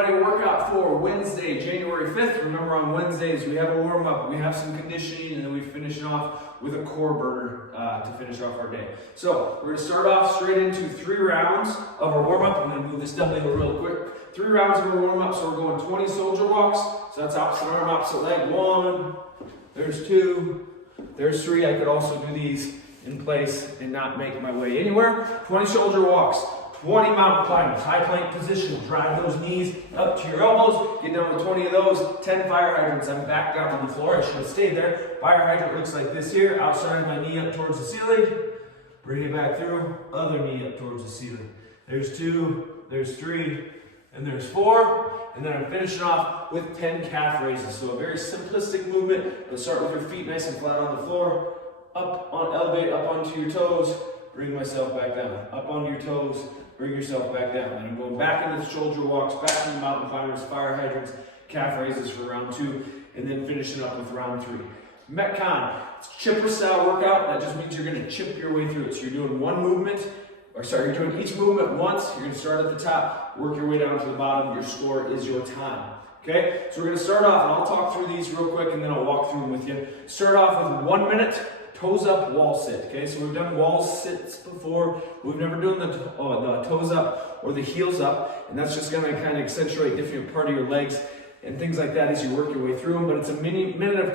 everybody, workout for Wednesday, January 5th. Remember, on Wednesdays we have a warm-up, we have some conditioning, and then we finish it off with a core burner to finish off our day. So we're going to start off straight into 3 rounds of our warm-up. I'm going to move this dumbbell real quick. 3 rounds of our warm-up, so we're going 20 soldier walks. So that's opposite arm, opposite leg. 1, there's 2, there's 3. I could also do these in place and not make my way anywhere. 20 shoulder walks. 20 mountain climbers, high plank position, drive those knees up to your elbows, get down with 20 of those, 10 fire hydrants. I'm back down on the floor, I should have stayed there. Fire hydrant looks like this here, outside of my knee up towards the ceiling, bring it back through, other knee up towards the ceiling. There's 2, there's 3, and there's 4, and then I'm finishing off with 10 calf raises. So a very simplistic movement. Let's start with your feet nice and flat on the floor, elevate up onto your toes, bring myself back down, up onto your toes, bring yourself back down. And I'm going back into the shoulder walks, back into mountain climbers, fire hydrants, calf raises for round 2, and then finishing up with round 3. Metcon, it's chipper style workout. That just means you're going to chip your way through it. So you're doing you're doing each movement once. You're going to start at the top, work your way down to the bottom. Your score is your time. Okay, so we're going to start off, and I'll talk through these real quick, and then I'll walk through them with you. Start off with 1 minute. Toes up wall sit. Okay, so we've done wall sits before. We've never done the toes up or the heels up, and that's just going to kind of accentuate different part of your legs and things like that as you work your way through them. But it's a minute of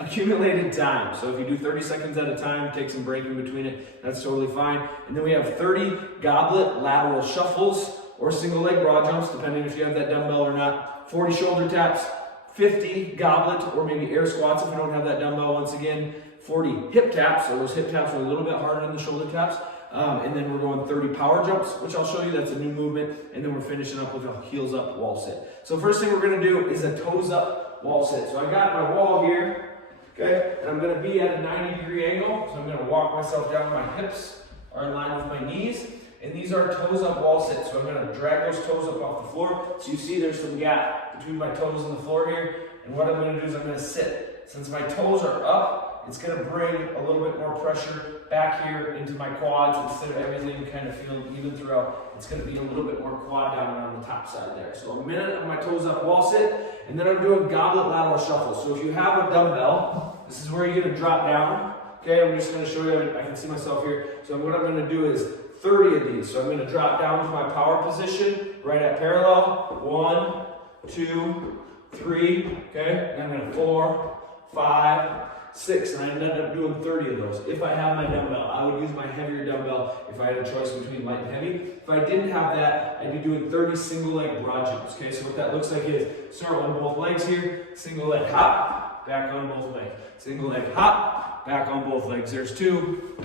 accumulated time. So if you do 30 seconds at a time, take some break in between it, that's totally fine. And then we have 30 goblet lateral shuffles or single leg broad jumps, depending if you have that dumbbell or not. 40 shoulder taps, 50 goblet or maybe air squats if you don't have that dumbbell. Once again, 40 hip taps, so those hip taps are a little bit harder than the shoulder taps. And then we're going 30 power jumps, which I'll show you, that's a new movement. And then we're finishing up with a heels up wall sit. So first thing we're gonna do is a toes up wall sit. So I got my wall here, okay? And I'm gonna be at a 90-degree angle. So I'm gonna walk myself down, my hips are in line with my knees. And these are toes up wall sits. So I'm gonna drag those toes up off the floor. So you see there's some gap between my toes and the floor here. And what I'm gonna do is I'm gonna sit. Since my toes are up, it's going to bring a little bit more pressure back here into my quads instead of everything kind of feeling even throughout. It's going to be a little bit more quad down on the top side there. So a minute of my toes up wall sit, and then I'm doing goblet lateral shuffle. So if you have a dumbbell, this is where you're going to drop down. Okay, I'm just going to show you, I can see myself here. So what I'm going to do is 30 of these. So I'm going to drop down to my power position, right at parallel. 1, 2, 3, okay, and then 4, 5, 6, and I ended up doing 30 of those. If I have my dumbbell, I would use my heavier dumbbell if I had a choice between light and heavy. If I didn't have that, I'd be doing 30 single leg broad jumps. Okay, so what that looks like is start on both legs here, single leg hop, back on both legs. Single leg hop, back on both legs. There's 2,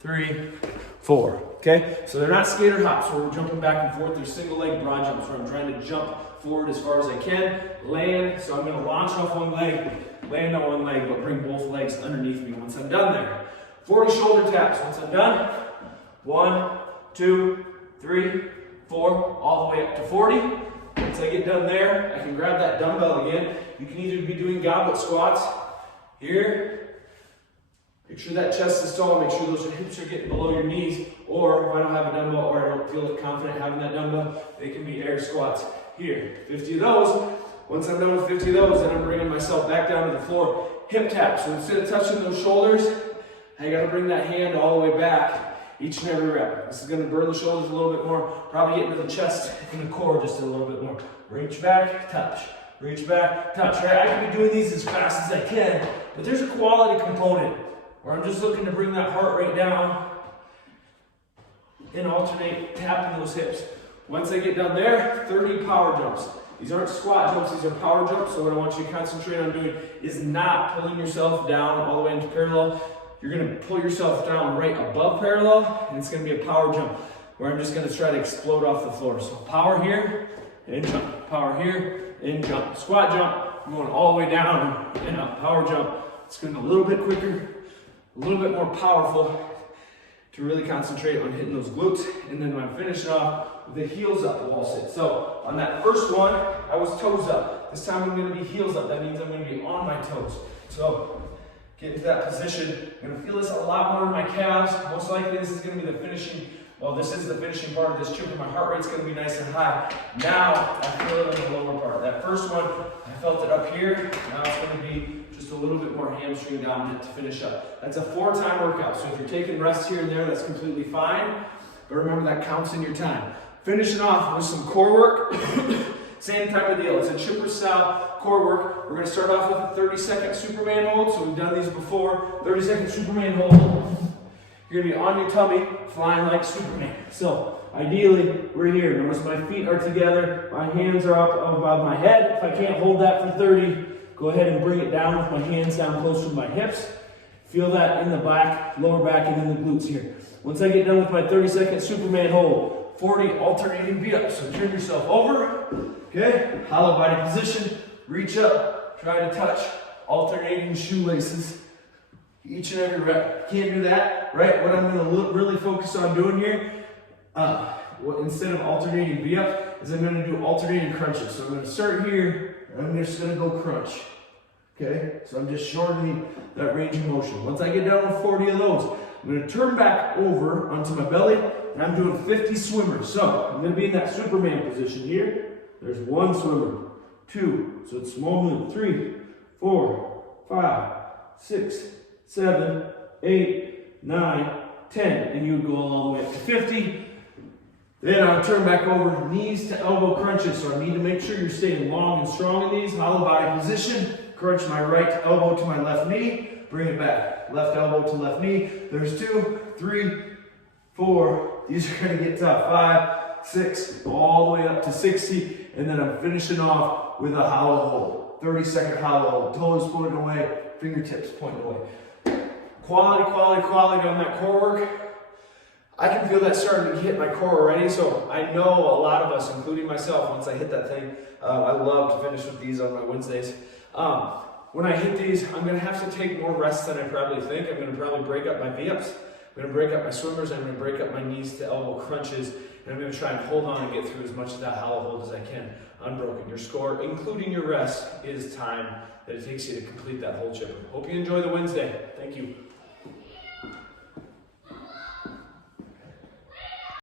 3, 4. Okay, so they're not skater hops where we're jumping back and forth. They're single leg broad jumps where I'm trying to jump forward as far as I can, land, so I'm going to launch off one leg, land on one leg, but bring both legs underneath me once I'm done there. 40 shoulder taps. Once I'm done, 1, 2, 3, 4, all the way up to 40. Once I get done there, I can grab that dumbbell again. You can either be doing goblet squats here. Make sure that chest is tall, make sure those hips are getting below your knees, or if I don't have a dumbbell or I don't feel confident having that dumbbell, they can be air squats here. 50 of those. Once I'm done with 50 of those, then I'm bringing myself back down to the floor. Hip tap. So instead of touching those shoulders, I got to bring that hand all the way back each and every rep. This is going to burn the shoulders a little bit more, probably get into the chest and the core just a little bit more. Reach back, touch. Reach back, touch. Right? I can be doing these as fast as I can, but there's a quality component where I'm just looking to bring that heart rate down and alternate tapping those hips. Once I get done there, 30 power jumps. These aren't squat jumps, these are power jumps. So what I want you to concentrate on doing is not pulling yourself down all the way into parallel. You're gonna pull yourself down right above parallel, and it's gonna be a power jump where I'm just gonna try to explode off the floor. So power here, and jump. Power here, and jump. Squat jump, I'm going all the way down and up. Power jump, it's going a little bit quicker, a little bit more powerful to really concentrate on hitting those glutes. And then when I'm finishing off, the heels up wall sit. So on that first one, I was toes up. This time I'm going to be heels up. That means I'm going to be on my toes. So get into that position. I'm going to feel this a lot more in my calves. Most likely this is going to be the finishing Well, this is the finishing part of this chipper. My heart rate's going to be nice and high. Now I feel it in the lower part. That first one, I felt it up here. Now it's going to be just a little bit more hamstring dominant to finish up. That's a 4-time workout. So if you're taking rests here and there, that's completely fine. But remember, that counts in your time. Finishing off with some core work. Same type of deal. It's a chipper style core work. We're going to start off with a 30-second Superman hold. So we've done these before. 30-second Superman hold. You're going to be on your tummy, flying like Superman. So ideally, we're here. Notice my feet are together. My hands are up above my head. If I can't hold that for 30, go ahead and bring it down with my hands down close to my hips. Feel that in the back, lower back, and in the glutes here. Once I get done with my 30-second Superman hold, 40 alternating V-ups. So turn yourself over. Okay, hollow body position. Reach up, try to touch alternating shoelaces. Each and every rep. Can't do that, right? What I'm going to really focus on doing here, instead of alternating V-up, is I'm going to do alternating crunches. So I'm going to start here, and I'm just going to go crunch. Okay? So I'm just shortening that range of motion. Once I get down with 40 of those, I'm going to turn back over onto my belly, and I'm doing 50 swimmers. So I'm going to be in that Superman position here. There's 1 swimmer, 2, so it's small move, 3, 4, 5, 6, 7, 8, 9, 10, and you would go all the way up to 50. Then I'll turn back over, knees to elbow crunches. So I need to make sure you're staying long and strong in these. Hollow body position. Crunch my right elbow to my left knee. Bring it back. Left elbow to left knee. There's 2, 3, 4. These are going to get tough. 5, 6, all the way up to 60. And then I'm finishing off with a hollow hold. 30-second hollow hold. Toes pointing away. Fingertips pointing away. Quality, quality, quality on that core work. I can feel that starting to hit my core already, so I know a lot of us, including myself, once I hit that thing, I love to finish with these on my Wednesdays. When I hit these, I'm going to have to take more rest than I probably think. I'm going to probably break up my V-ups. I'm going to break up my swimmers. I'm going to break up my knees to elbow crunches. And I'm going to try and hold on and get through as much of that hollow hold as I can, unbroken. Your score, including your rest, is time that it takes you to complete that whole chipper. Hope you enjoy the Wednesday. Thank you.